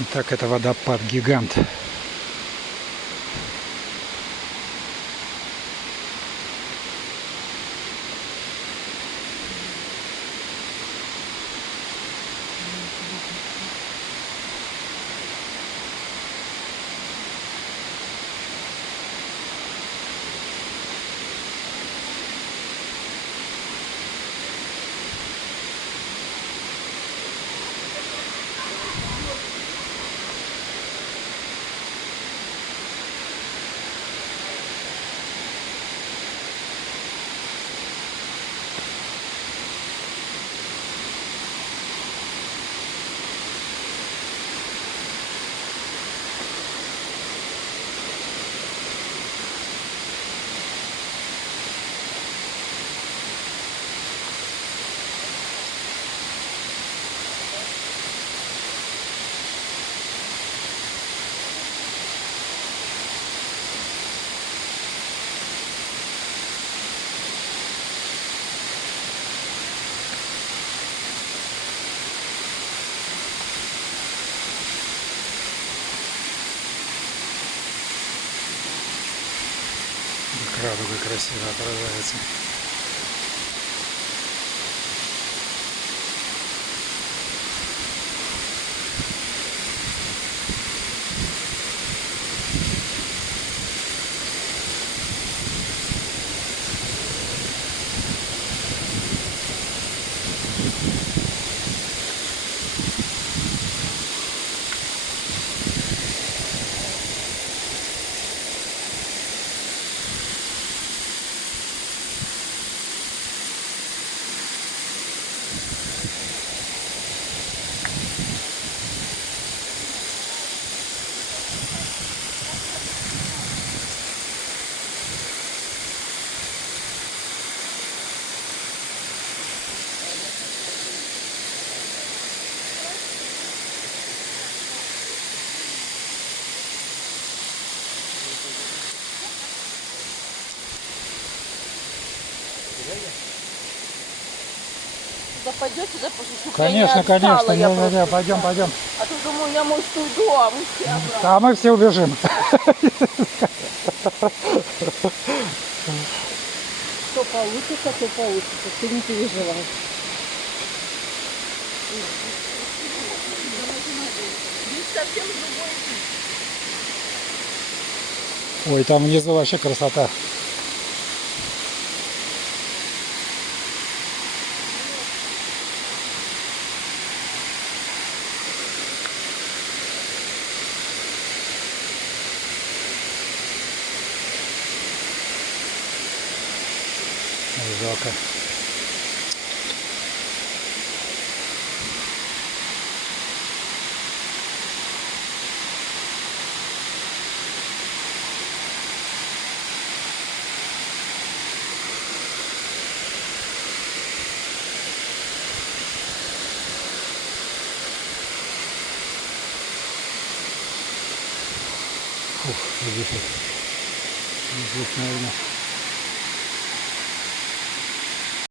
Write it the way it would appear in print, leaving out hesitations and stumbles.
Итак, это водопад Гигант. Радуга красиво отражается. Да пойдете, да, пошучу. Конечно, конечно. Не, пойдем. А то думаю, я может уйду, а вы все обратно. А мы все убежим. Что получится, то получится. Ты не переживай. Здесь совсем другой вид. Ой, там внизу вообще красота. Ой, жалко. Фух, здесь, наверное,